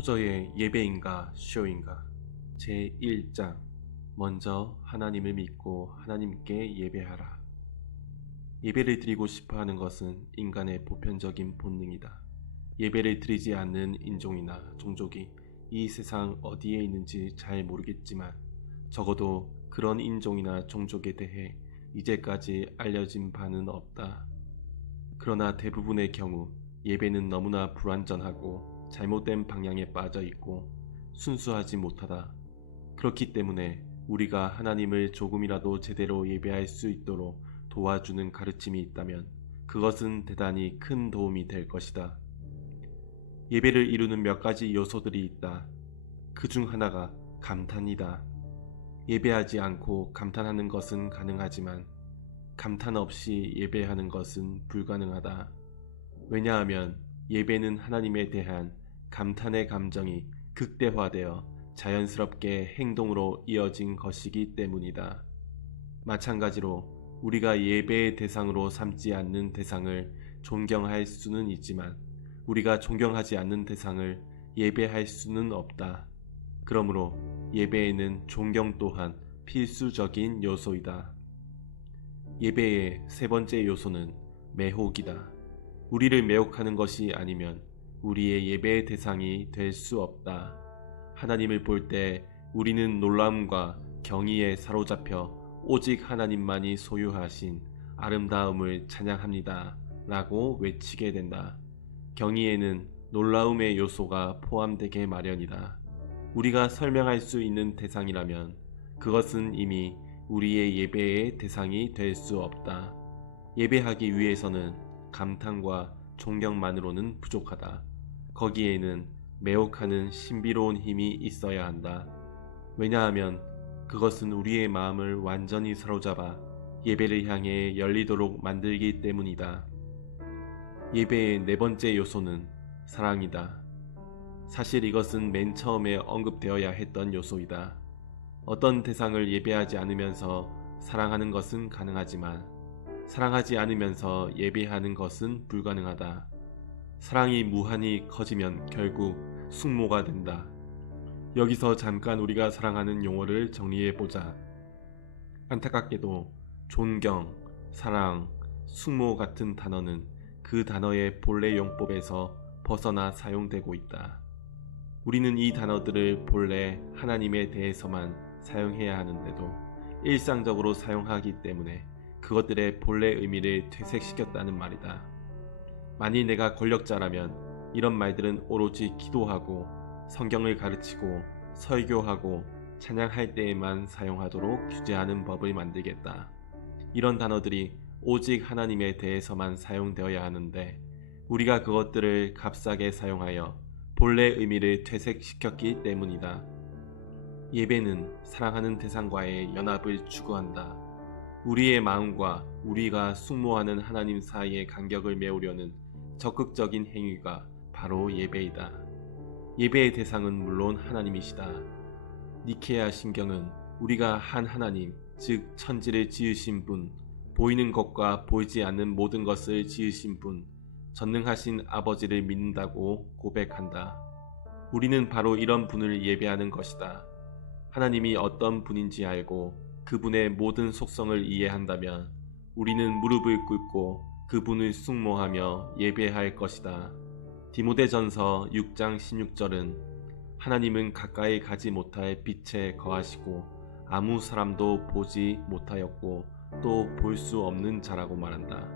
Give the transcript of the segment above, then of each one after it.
토저의 예배인가 쇼인가 제1장 먼저 하나님을 믿고 하나님께 예배하라. 예배를 드리고 싶어하는 것은 인간의 보편적인 본능이다. 예배를 드리지 않는 인종이나 종족이 이 세상 어디에 있는지 잘 모르겠지만 적어도 그런 인종이나 종족에 대해 이제까지 알려진 바는 없다. 그러나 대부분의 경우 예배는 너무나 불완전하고 잘못된 방향에 빠져 있고 순수하지 못하다. 그렇기 때문에 우리가 하나님을 조금이라도 제대로 예배할 수 있도록 도와주는 가르침이 있다면 그것은 대단히 큰 도움이 될 것이다. 예배를 이루는 몇 가지 요소들이 있다. 그 중 하나가 감탄이다. 예배하지 않고 감탄하는 것은 가능하지만 감탄 없이 예배하는 것은 불가능하다. 왜냐하면 예배는 하나님에 대한 감탄의 감정이 극대화되어 자연스럽게 행동으로 이어진 것이기 때문이다. 마찬가지로 우리가 예배의 대상으로 삼지 않는 대상을 존경할 수는 있지만 우리가 존경하지 않는 대상을 예배할 수는 없다. 그러므로 예배에는 존경 또한 필수적인 요소이다. 예배의 세 번째 요소는 매혹이다. 우리를 매혹하는 것이 아니면 우리의 예배의 대상이 될 수 없다. 하나님을 볼 때 우리는 놀라움과 경의에 사로잡혀 오직 하나님만이 소유하신 아름다움을 찬양합니다 라고 외치게 된다. 경의에는 놀라움의 요소가 포함되게 마련이다. 우리가 설명할 수 있는 대상이라면 그것은 이미 우리의 예배의 대상이 될 수 없다. 예배하기 위해서는 감탄과 존경만으로는 부족하다. 거기에는 매혹하는 신비로운 힘이 있어야 한다. 왜냐하면 그것은 우리의 마음을 완전히 사로잡아 예배를 향해 열리도록 만들기 때문이다. 예배의 네 번째 요소는 사랑이다. 사실 이것은 맨 처음에 언급되어야 했던 요소이다. 어떤 대상을 예배하지 않으면서 사랑하는 것은 가능하지만 사랑하지 않으면서 예배하는 것은 불가능하다. 사랑이 무한히 커지면 결국 숙모가 된다. 여기서 잠깐 우리가 사랑하는 용어를 정리해보자. 안타깝게도 존경, 사랑, 숙모 같은 단어는 그 단어의 본래 용법에서 벗어나 사용되고 있다. 우리는 이 단어들을 본래 하나님에 대해서만 사용해야 하는데도 일상적으로 사용하기 때문에 그것들의 본래 의미를 퇴색시켰다는 말이다. 만일 내가 권력자라면 이런 말들은 오로지 기도하고 성경을 가르치고 설교하고 찬양할 때에만 사용하도록 규제하는 법을 만들겠다. 이런 단어들이 오직 하나님에 대해서만 사용되어야 하는데 우리가 그것들을 값싸게 사용하여 본래 의미를 퇴색시켰기 때문이다. 예배는 사랑하는 대상과의 연합을 추구한다. 우리의 마음과 우리가 숙모하는 하나님 사이의 간격을 메우려는 적극적인 행위가 바로 예배이다. 예배의 대상은 물론 하나님이시다. 니케아 신경은 우리가 한 하나님, 즉 천지를 지으신 분, 보이는 것과 보이지 않는 모든 것을 지으신 분, 전능하신 아버지를 믿는다고 고백한다. 우리는 바로 이런 분을 예배하는 것이다. 하나님이 어떤 분인지 알고 그분의 모든 속성을 이해한다면 우리는 무릎을 꿇고 그분을 숙모하며 예배할 것이다. 디모데전서 6장 16절은 하나님은 가까이 가지 못할 빛에 거하시고 아무 사람도 보지 못하였고 또 볼 수 없는 자라고 말한다.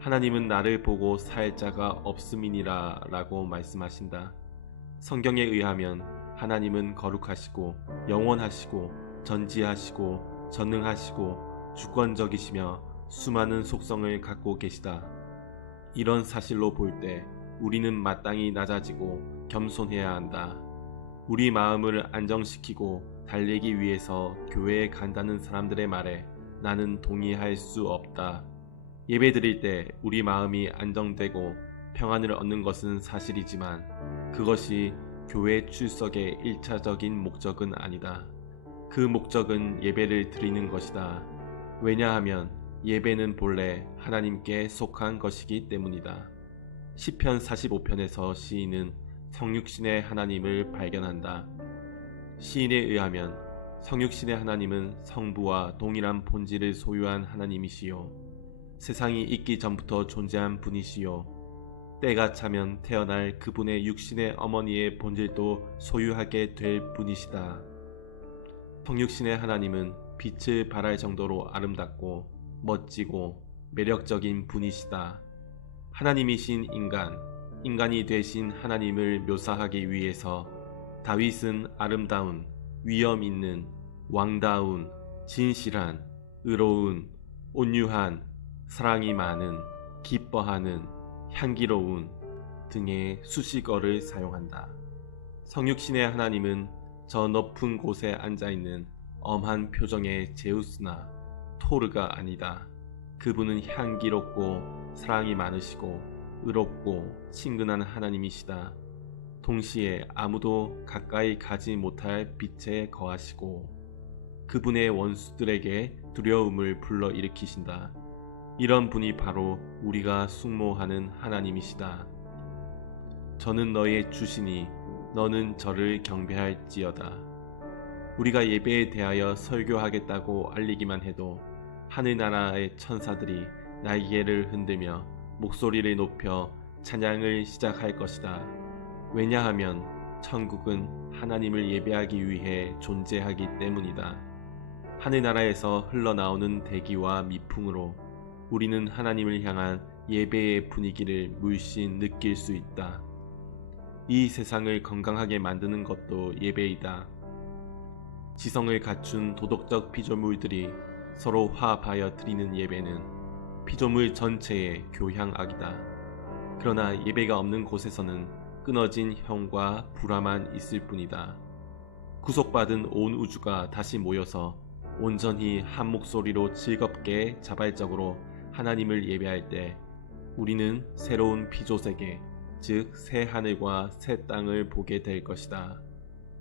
하나님은 나를 보고 살 자가 없음이니라 라고 말씀하신다. 성경에 의하면 하나님은 거룩하시고 영원하시고 전지하시고 전능하시고 주권적이시며 수많은 속성을 갖고 계시다. 이런 사실로 볼 때 우리는 마땅히 낮아지고 겸손해야 한다. 우리 마음을 안정시키고 달래기 위해서 교회에 간다는 사람들의 말에 나는 동의할 수 없다. 예배 드릴 때 우리 마음이 안정되고 평안을 얻는 것은 사실이지만 그것이 교회 출석의 1차적인 목적은 아니다. 그 목적은 예배를 드리는 것이다. 왜냐하면 예배는 본래 하나님께 속한 것이기 때문이다. 시편 45편에서 시인은 성육신의 하나님을 발견한다. 시인에 의하면 성육신의 하나님은 성부와 동일한 본질을 소유한 하나님이시요, 세상이 있기 전부터 존재한 분이시요, 때가 차면 태어날 그분의 육신의 어머니의 본질도 소유하게 될 분이시다. 성육신의 하나님은 빛을 발할 정도로 아름답고 멋지고 매력적인 분이시다. 하나님이신 인간이 되신 하나님을 묘사하기 위해서 다윗은 아름다운, 위엄 있는, 왕다운, 진실한, 의로운, 온유한, 사랑이 많은, 기뻐하는, 향기로운 등의 수식어를 사용한다. 성육신의 하나님은 저 높은 곳에 앉아있는 엄한 표정의 제우스나 토르가 아니다. 그분은 향기롭고 사랑이 많으시고 의롭고 친근한 하나님이시다. 동시에 아무도 가까이 가지 못할 빛에 거하시고 그분의 원수들에게 두려움을 불러일으키신다. 이런 분이 바로 우리가 숙모하는 하나님이시다. 저는 너의 주시니 너는 저를 경배할지어다. 우리가 예배에 대하여 설교하겠다고 알리기만 해도 하늘나라의 천사들이 날개를 흔들며 목소리를 높여 찬양을 시작할 것이다. 왜냐하면 천국은 하나님을 예배하기 위해 존재하기 때문이다. 하늘나라에서 흘러나오는 대기와 미풍으로 우리는 하나님을 향한 예배의 분위기를 물씬 느낄 수 있다. 이 세상을 건강하게 만드는 것도 예배이다. 지성을 갖춘 도덕적 피조물들이 서로 화합하여 드리는 예배는 피조물 전체의 교향악이다. 그러나 예배가 없는 곳에서는 끊어진 형과 불화만 있을 뿐이다. 구속받은 온 우주가 다시 모여서 온전히 한 목소리로 즐겁게 자발적으로 하나님을 예배할 때 우리는 새로운 피조세계, 즉 새 하늘과 새 땅을 보게 될 것이다.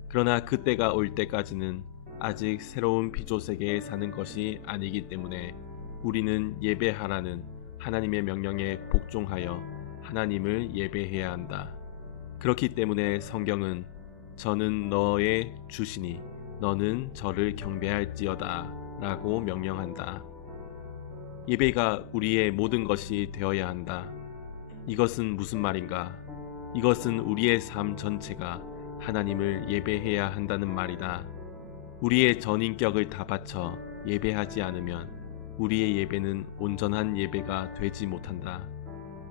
그러나 그때가 올 때까지는 아직 새로운 피조세계에 사는 것이 아니기 때문에 우리는 예배하라는 하나님의 명령에 복종하여 하나님을 예배해야 한다. 그렇기 때문에 성경은 저는 너의 주시니 너는 저를 경배할지어다 라고 명령한다. 예배가 우리의 모든 것이 되어야 한다. 이것은 무슨 말인가? 이것은 우리의 삶 전체가 하나님을 예배해야 한다는 말이다. 우리의 전인격을 다 바쳐 예배하지 않으면 우리의 예배는 온전한 예배가 되지 못한다.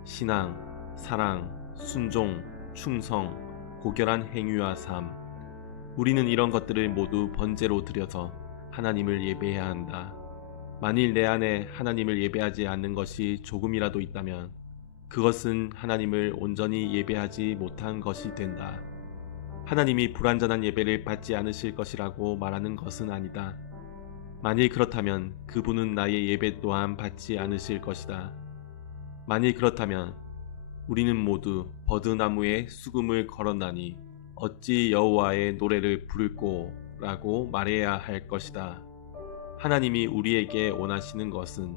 신앙, 사랑, 순종, 충성, 고결한 행위와 삶, 우리는 이런 것들을 모두 번제로 드려서 하나님을 예배해야 한다. 만일 내 안에 하나님을 예배하지 않는 것이 조금이라도 있다면 그것은 하나님을 온전히 예배하지 못한 것이 된다. 하나님이 불완전한 예배를 받지 않으실 것이라고 말하는 것은 아니다. 만일 그렇다면 그분은 나의 예배 또한 받지 않으실 것이다. 만일 그렇다면 우리는 모두 버드나무에 수금을 걸었나니 어찌 여호와의 노래를 부를꼬 라고 말해야 할 것이다. 하나님이 우리에게 원하시는 것은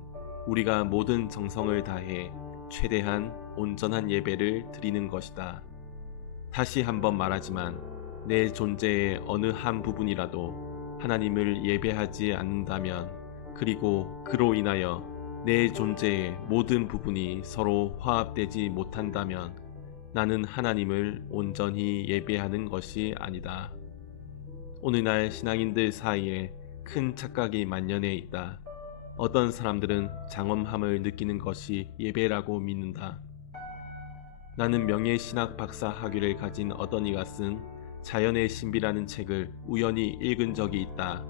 우리가 모든 정성을 다해 최대한 온전한 예배를 드리는 것이다. 다시 한번 말하지만 내 존재의 어느 한 부분이라도 하나님을 예배하지 않는다면, 그리고 그로 인하여 내 존재의 모든 부분이 서로 화합되지 못한다면 나는 하나님을 온전히 예배하는 것이 아니다. 오늘날 신앙인들 사이에 큰 착각이 만연해 있다. 어떤 사람들은 장엄함을 느끼는 것이 예배라고 믿는다. 나는 명예신학 박사 학위를 가진 어떤 이가 쓴 자연의 신비라는 책을 우연히 읽은 적이 있다.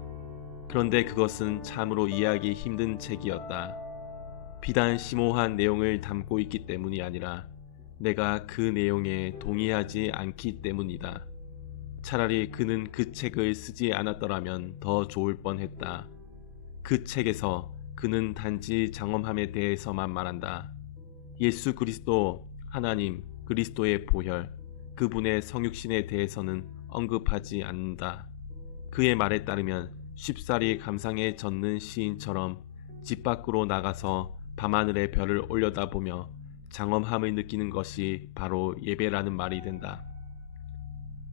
그런데 그것은 참으로 이해하기 힘든 책이었다. 비단 심오한 내용을 담고 있기 때문이 아니라 내가 그 내용에 동의하지 않기 때문이다. 차라리 그는 그 책을 쓰지 않았더라면 더 좋을 뻔했다. 그 책에서 그는 단지 장엄함에 대해서만 말한다. 예수 그리스도, 하나님, 그리스도의 보혈, 그분의 성육신에 대해서는 언급하지 않는다. 그의 말에 따르면 쉽사리 감상에 젖는 시인처럼 집 밖으로 나가서 밤하늘의 별을 올려다보며 장엄함을 느끼는 것이 바로 예배라는 말이 된다.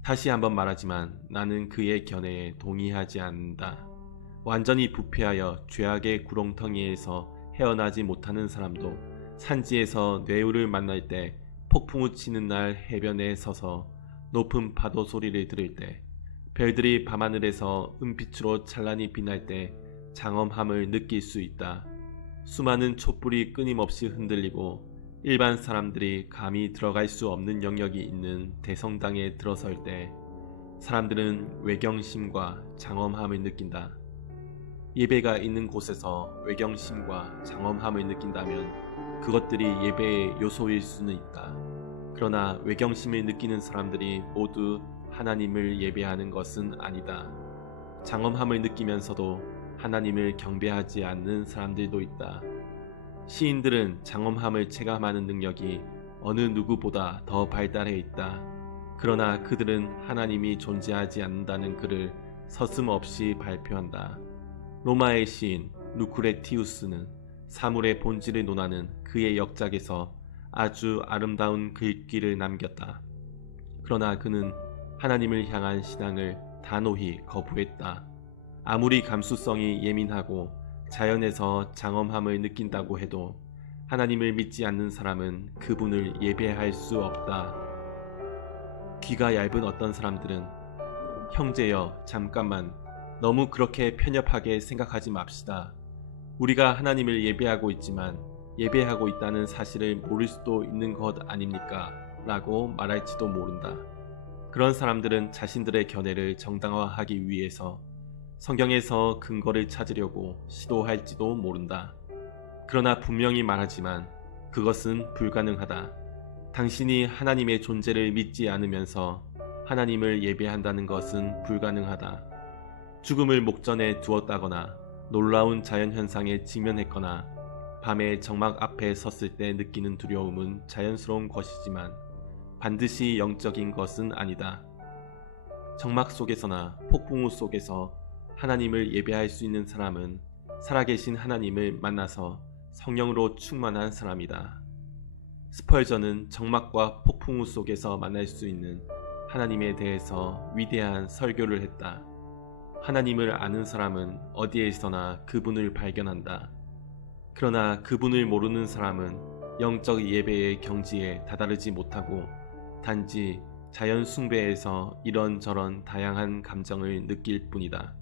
다시 한번 말하지만 나는 그의 견해에 동의하지 않는다. 완전히 부패하여 죄악의 구렁텅이에서 헤어나지 못하는 사람도 산지에서 뇌우를 만날 때, 폭풍우 치는 날 해변에 서서 높은 파도 소리를 들을 때, 별들이 밤하늘에서 은빛으로 찬란히 빛날 때 장엄함을 느낄 수 있다. 수많은 촛불이 끊임없이 흔들리고 일반 사람들이 감히 들어갈 수 없는 영역이 있는 대성당에 들어설 때 사람들은 외경심과 장엄함을 느낀다. 예배가 있는 곳에서 외경심과 장엄함을 느낀다면 그것들이 예배의 요소일 수는 있다. 그러나 외경심을 느끼는 사람들이 모두 하나님을 예배하는 것은 아니다. 장엄함을 느끼면서도 하나님을 경배하지 않는 사람들도 있다. 시인들은 장엄함을 체감하는 능력이 어느 누구보다 더 발달해 있다. 그러나 그들은 하나님이 존재하지 않는다는 글을 서슴없이 발표한다. 로마의 시인 루크레티우스는 사물의 본질을 논하는 그의 역작에서 아주 아름다운 글귀를 남겼다. 그러나 그는 하나님을 향한 신앙을 단호히 거부했다. 아무리 감수성이 예민하고 자연에서 장엄함을 느낀다고 해도 하나님을 믿지 않는 사람은 그분을 예배할 수 없다. 귀가 얇은 어떤 사람들은 형제여 잠깐만 너무 그렇게 편협하게 생각하지 맙시다. 우리가 하나님을 예배하고 있지만 예배하고 있다는 사실을 모를 수도 있는 것 아닙니까? 라고 말할지도 모른다. 그런 사람들은 자신들의 견해를 정당화하기 위해서 성경에서 근거를 찾으려고 시도할지도 모른다. 그러나 분명히 말하지만 그것은 불가능하다. 당신이 하나님의 존재를 믿지 않으면서 하나님을 예배한다는 것은 불가능하다. 죽음을 목전에 두었다거나 놀라운 자연현상에 직면했거나 밤에 정막 앞에 섰을 때 느끼는 두려움은 자연스러운 것이지만 반드시 영적인 것은 아니다. 정막 속에서나 폭풍우 속에서 하나님을 예배할 수 있는 사람은 살아계신 하나님을 만나서 성령으로 충만한 사람이다. 스펄전은 정막과 폭풍우 속에서 만날 수 있는 하나님에 대해서 위대한 설교를 했다. 하나님을 아는 사람은 어디에서나 그분을 발견한다. 그러나 그분을 모르는 사람은 영적 예배의 경지에 다다르지 못하고 단지 자연 숭배에서 이런저런 다양한 감정을 느낄 뿐이다.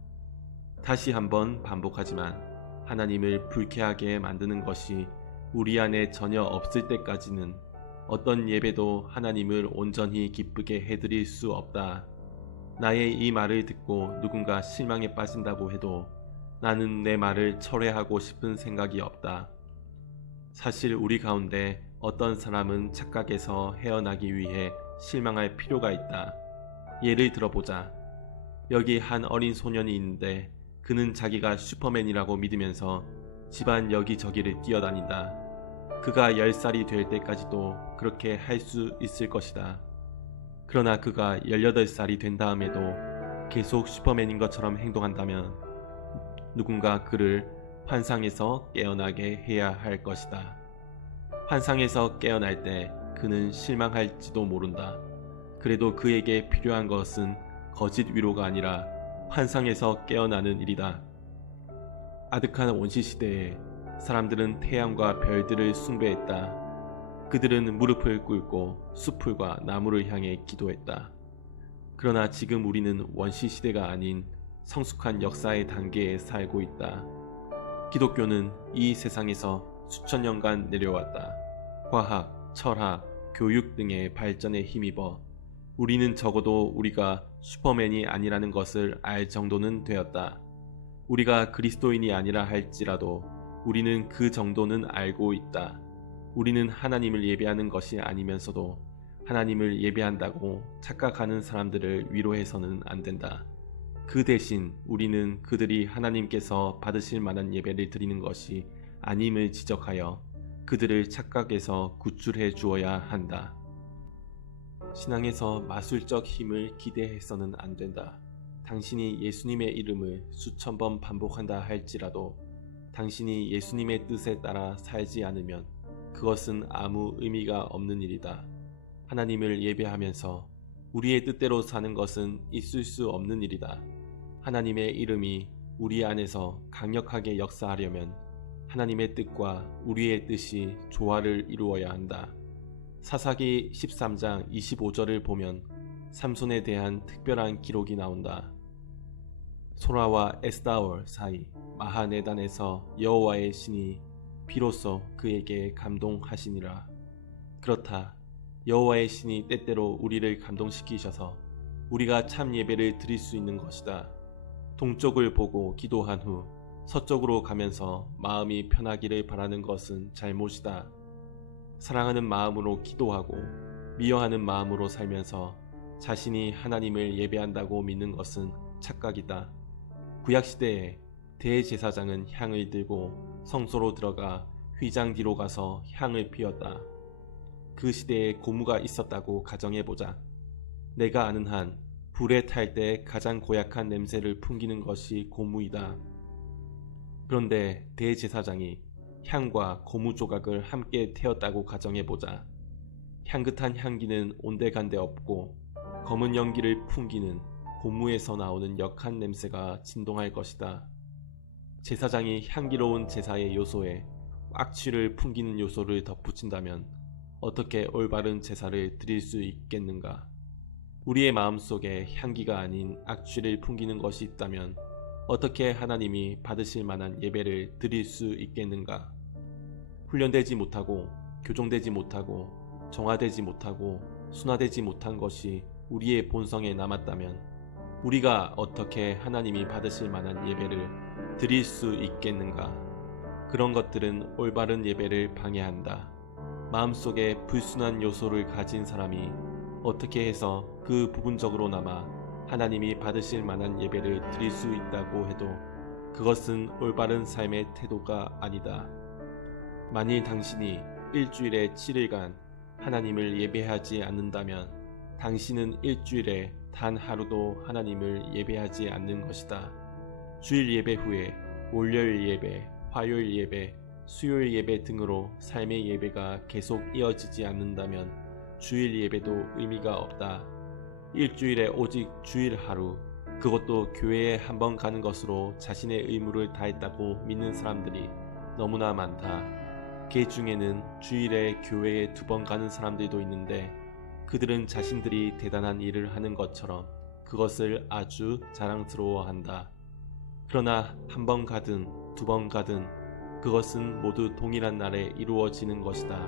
다시 한번 반복하지만 하나님을 불쾌하게 만드는 것이 우리 안에 전혀 없을 때까지는 어떤 예배도 하나님을 온전히 기쁘게 해드릴 수 없다. 나의 이 말을 듣고 누군가 실망에 빠진다고 해도 나는 내 말을 철회하고 싶은 생각이 없다. 사실 우리 가운데 어떤 사람은 착각에서 헤어나기 위해 실망할 필요가 있다. 예를 들어보자. 여기 한 어린 소년이 있는데 그는 자기가 슈퍼맨이라고 믿으면서 집안 여기저기를 뛰어다닌다. 그가 10살이 될 때까지도 그렇게 할 수 있을 것이다. 그러나 그가 18살이 된 다음에도 계속 슈퍼맨인 것처럼 행동한다면 누군가 그를 환상에서 깨어나게 해야 할 것이다. 환상에서 깨어날 때 그는 실망할지도 모른다. 그래도 그에게 필요한 것은 거짓 위로가 아니라 환상에서 깨어나는 일이다. 아득한 원시시대에 사람들은 태양과 별들을 숭배했다. 그들은 무릎을 꿇고 숲풀과 나무를 향해 기도했다. 그러나 지금 우리는 원시시대가 아닌 성숙한 역사의 단계에 살고 있다. 기독교는 이 세상에서 수천 년간 내려왔다. 과학, 철학, 교육 등의 발전에 힘입어 우리는 적어도 우리가 슈퍼맨이 아니라는 것을 알 정도는 되었다. 우리가 그리스도인이 아니라 할지라도 우리는 그 정도는 알고 있다. 우리는 하나님을 예배하는 것이 아니면서도 하나님을 예배한다고 착각하는 사람들을 위로해서는 안 된다. 그 대신 우리는 그들이 하나님께서 받으실 만한 예배를 드리는 것이 아님을 지적하여 그들을 착각에서 구출해 주어야 한다. 신앙에서 마술적 힘을 기대해서는 안 된다. 당신이 예수님의 이름을 수천 번 반복한다 할지라도 당신이 예수님의 뜻에 따라 살지 않으면 그것은 아무 의미가 없는 일이다. 하나님을 예배하면서 우리의 뜻대로 사는 것은 있을 수 없는 일이다. 하나님의 이름이 우리 안에서 강력하게 역사하려면 하나님의 뜻과 우리의 뜻이 조화를 이루어야 한다. 사사기 13장 25절을 보면 삼손에 대한 특별한 기록이 나온다. 소라와 에스다올 사이 마하네단에서 여호와의 신이 비로소 그에게 감동하시니라. 그렇다. 여호와의 신이 때때로 우리를 감동시키셔서 우리가 참 예배를 드릴 수 있는 것이다. 동쪽을 보고 기도한 후 서쪽으로 가면서 마음이 편하기를 바라는 것은 잘못이다. 사랑하는 마음으로 기도하고 미워하는 마음으로 살면서 자신이 하나님을 예배한다고 믿는 것은 착각이다. 구약시대에 대제사장은 향을 들고 성소로 들어가 휘장 뒤로 가서 향을 피웠다. 그 시대에 고무가 있었다고 가정해보자. 내가 아는 한 불에 탈 때 가장 고약한 냄새를 풍기는 것이 고무이다. 그런데 대제사장이 향과 고무 조각을 함께 태웠다고 가정해보자. 향긋한 향기는 온데간데 없고 검은 연기를 풍기는 고무에서 나오는 역한 냄새가 진동할 것이다. 제사장이 향기로운 제사의 요소에 악취를 풍기는 요소를 덧붙인다면 어떻게 올바른 제사를 드릴 수 있겠는가? 우리의 마음속에 향기가 아닌 악취를 풍기는 것이 있다면 어떻게 하나님이 받으실 만한 예배를 드릴 수 있겠는가? 훈련되지 못하고 교정되지 못하고 정화되지 못하고 순화되지 못한 것이 우리의 본성에 남았다면 우리가 어떻게 하나님이 받으실 만한 예배를 드릴 수 있겠는가? 그런 것들은 올바른 예배를 방해한다. 마음속에 불순한 요소를 가진 사람이 어떻게 해서 그 부분적으로나마 하나님이 받으실 만한 예배를 드릴 수 있다고 해도 그것은 올바른 삶의 태도가 아니다. 만일 당신이 일주일에 7일간 하나님을 예배하지 않는다면 당신은 일주일에 단 하루도 하나님을 예배하지 않는 것이다. 주일 예배 후에 월요일 예배, 화요일 예배, 수요일 예배 등으로 삶의 예배가 계속 이어지지 않는다면 주일 예배도 의미가 없다. 일주일에 오직 주일 하루, 그것도 교회에 한 번 가는 것으로 자신의 의무를 다했다고 믿는 사람들이 너무나 많다. 그 중에는 주일에 교회에 2번 가는 사람들도 있는데 그들은 자신들이 대단한 일을 하는 것처럼 그것을 아주 자랑스러워한다. 그러나 1번 가든 2번 가든 그것은 모두 동일한 날에 이루어지는 것이다.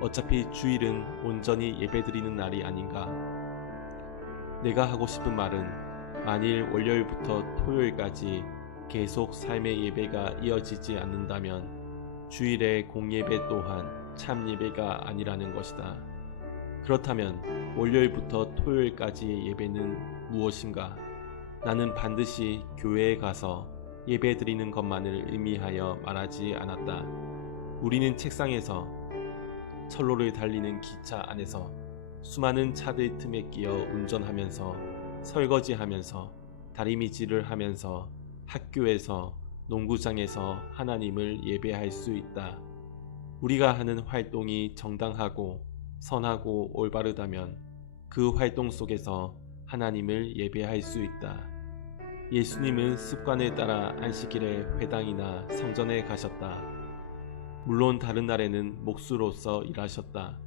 어차피 주일은 온전히 예배드리는 날이 아닌가. 내가 하고 싶은 말은 만일 월요일부터 토요일까지 계속 삶의 예배가 이어지지 않는다면 주일의 공예배 또한 참 예배가 아니라는 것이다. 그렇다면 월요일부터 토요일까지의 예배는 무엇인가? 나는 반드시 교회에 가서 예배드리는 것만을 의미하여 말하지 않았다. 우리는 책상에서 철로를 달리는 기차 안에서 수많은 차들 틈에 끼어 운전하면서 설거지하면서 다리미질을 하면서 학교에서 농구장에서 하나님을 예배할 수 있다. 우리가 하는 활동이 정당하고 선하고 올바르다면 그 활동 속에서 하나님을 예배할 수 있다. 예수님은 습관을 따라 안식일에 회당이나 성전에 가셨다. 물론 다른 날에는 목수로서 일하셨다.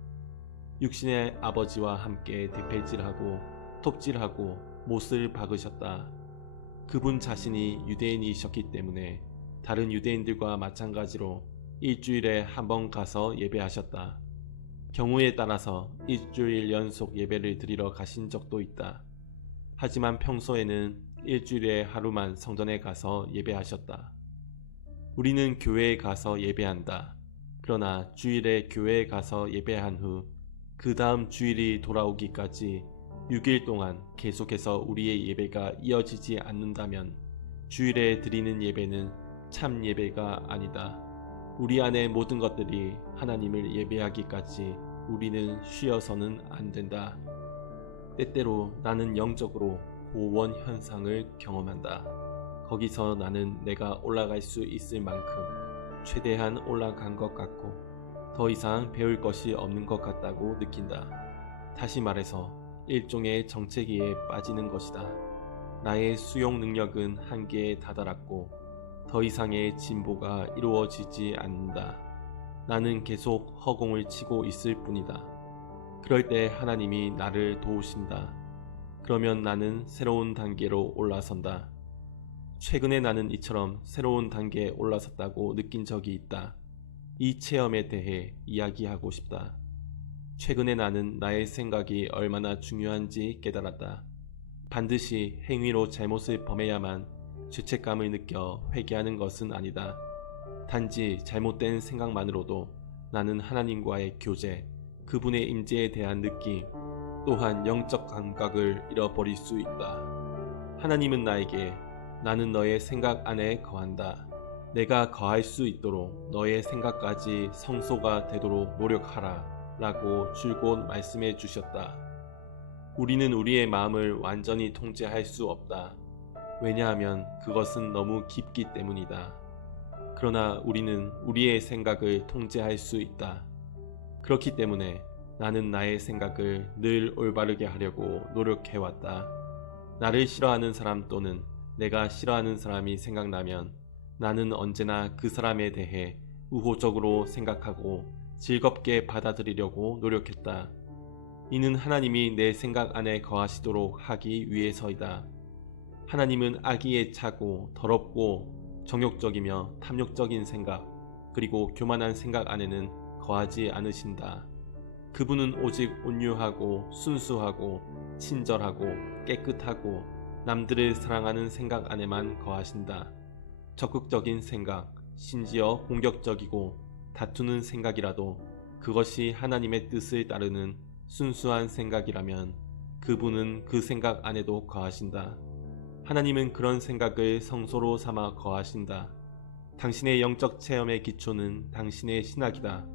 육신의 아버지와 함께 대패질하고 톱질하고 못을 박으셨다. 그분 자신이 유대인이셨기 때문에 다른 유대인들과 마찬가지로 일주일에 한 번 가서 예배하셨다. 경우에 따라서 일주일 연속 예배를 드리러 가신 적도 있다. 하지만 평소에는 일주일에 하루만 성전에 가서 예배하셨다. 우리는 교회에 가서 예배한다. 그러나 주일에 교회에 가서 예배한 후 그 다음 주일이 돌아오기까지 6일 동안 계속해서 우리의 예배가 이어지지 않는다면 주일에 드리는 예배는 참 예배가 아니다. 우리 안의 모든 것들이 하나님을 예배하기까지 우리는 쉬어서는 안 된다. 때때로 나는 영적으로 고원 현상을 경험한다. 거기서 나는 내가 올라갈 수 있을 만큼 최대한 올라간 것 같고 더 이상 배울 것이 없는 것 같다고 느낀다. 다시 말해서 일종의 정체기에 빠지는 것이다. 나의 수용 능력은 한계에 다다랐고 더 이상의 진보가 이루어지지 않는다. 나는 계속 허공을 치고 있을 뿐이다. 그럴 때 하나님이 나를 도우신다. 그러면 나는 새로운 단계로 올라선다. 최근에 나는 이처럼 새로운 단계에 올라섰다고 느낀 적이 있다. 이 체험에 대해 이야기하고 싶다. 최근에 나는 나의 생각이 얼마나 중요한지 깨달았다. 반드시 행위로 잘못을 범해야만 죄책감을 느껴 회개하는 것은 아니다. 단지 잘못된 생각만으로도 나는 하나님과의 교제, 그분의 임재에 대한 느낌, 또한 영적 감각을 잃어버릴 수 있다. 하나님은 나에게 나는 너의 생각 안에 거한다. 내가 거할 수 있도록 너의 생각까지 성소가 되도록 노력하라 라고 줄곧 말씀해 주셨다. 우리는 우리의 마음을 완전히 통제할 수 없다. 왜냐하면 그것은 너무 깊기 때문이다. 그러나 우리는 우리의 생각을 통제할 수 있다. 그렇기 때문에 나는 나의 생각을 늘 올바르게 하려고 노력해왔다. 나를 싫어하는 사람 또는 내가 싫어하는 사람이 생각나면 나는 언제나 그 사람에 대해 우호적으로 생각하고 즐겁게 받아들이려고 노력했다. 이는 하나님이 내 생각 안에 거하시도록 하기 위해서이다. 하나님은 악의에 차고 더럽고 정욕적이며 탐욕적인 생각, 그리고 교만한 생각 안에는 거하지 않으신다. 그분은 오직 온유하고 순수하고 친절하고 깨끗하고 남들을 사랑하는 생각 안에만 거하신다. 적극적인 생각, 심지어 공격적이고 다투는 생각이라도 그것이 하나님의 뜻을 따르는 순수한 생각이라면 그분은 그 생각 안에도 거하신다. 하나님은 그런 생각을 성소로 삼아 거하신다. 당신의 영적 체험의 기초는 당신의 신학이다.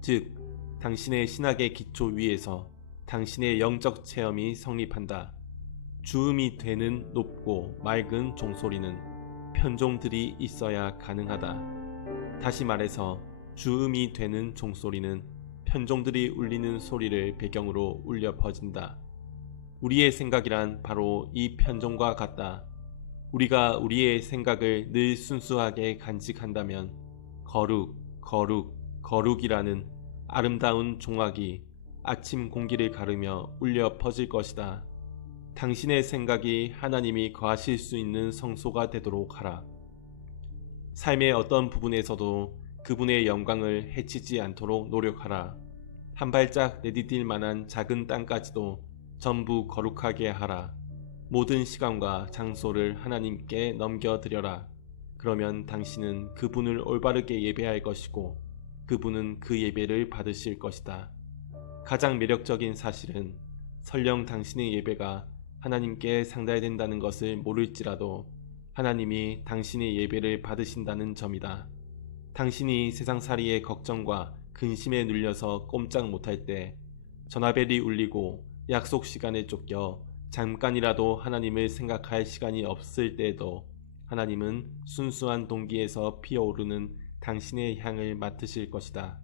즉, 당신의 신학의 기초 위에서 당신의 영적 체험이 성립한다. 주음이 되는 높고 맑은 종소리는 편종들이 있어야 가능하다. 다시 말해서 주음이 되는 종소리는 편종들이 울리는 소리를 배경으로 울려 퍼진다. 우리의 생각이란 바로 이 편종과 같다. 우리가 우리의 생각을 늘 순수하게 간직한다면 거룩, 거룩, 거룩이라는 아름다운 종악이 아침 공기를 가르며 울려 퍼질 것이다. 당신의 생각이 하나님이 거하실 수 있는 성소가 되도록 하라. 삶의 어떤 부분에서도 그분의 영광을 해치지 않도록 노력하라. 한 발짝 내디딜 만한 작은 땅까지도 전부 거룩하게 하라. 모든 시간과 장소를 하나님께 넘겨드려라. 그러면 당신은 그분을 올바르게 예배할 것이고 그분은 그 예배를 받으실 것이다. 가장 매력적인 사실은 설령 당신의 예배가 하나님께 상달된다는 것을 모를지라도 하나님이 당신의 예배를 받으신다는 점이다. 당신이 세상살이의 걱정과 근심에 눌려서 꼼짝 못할 때, 전화벨이 울리고 약속 시간에 쫓겨 잠깐이라도 하나님을 생각할 시간이 없을 때에도 하나님은 순수한 동기에서 피어오르는 당신의 향을 맡으실 것이다.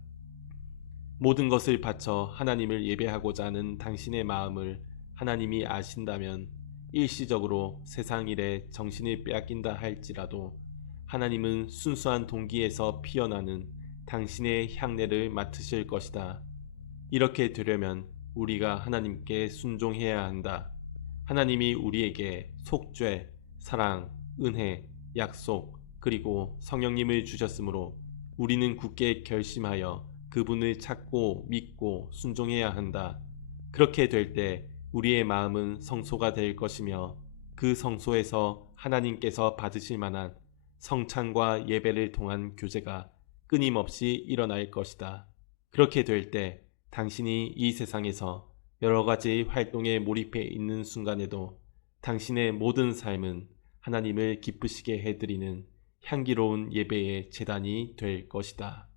모든 것을 바쳐 하나님을 예배하고자 하는 당신의 마음을 하나님이 아신다면 일시적으로 세상 일에 정신을 빼앗긴다 할지라도 하나님은 순수한 동기에서 피어나는 당신의 향내를 맡으실 것이다. 이렇게 되려면 우리가 하나님께 순종해야 한다. 하나님이 우리에게 속죄, 사랑, 은혜, 약속, 그리고 성령님을 주셨으므로 우리는 굳게 결심하여 그분을 찾고 믿고 순종해야 한다. 그렇게 될 때 우리의 마음은 성소가 될 것이며 그 성소에서 하나님께서 받으실 만한 성찬과 예배를 통한 교제가 끊임없이 일어날 것이다. 그렇게 될 때 당신이 이 세상에서 여러 가지 활동에 몰입해 있는 순간에도 당신의 모든 삶은 하나님을 기쁘시게 해드리는 향기로운 예배의 제단이 될 것이다.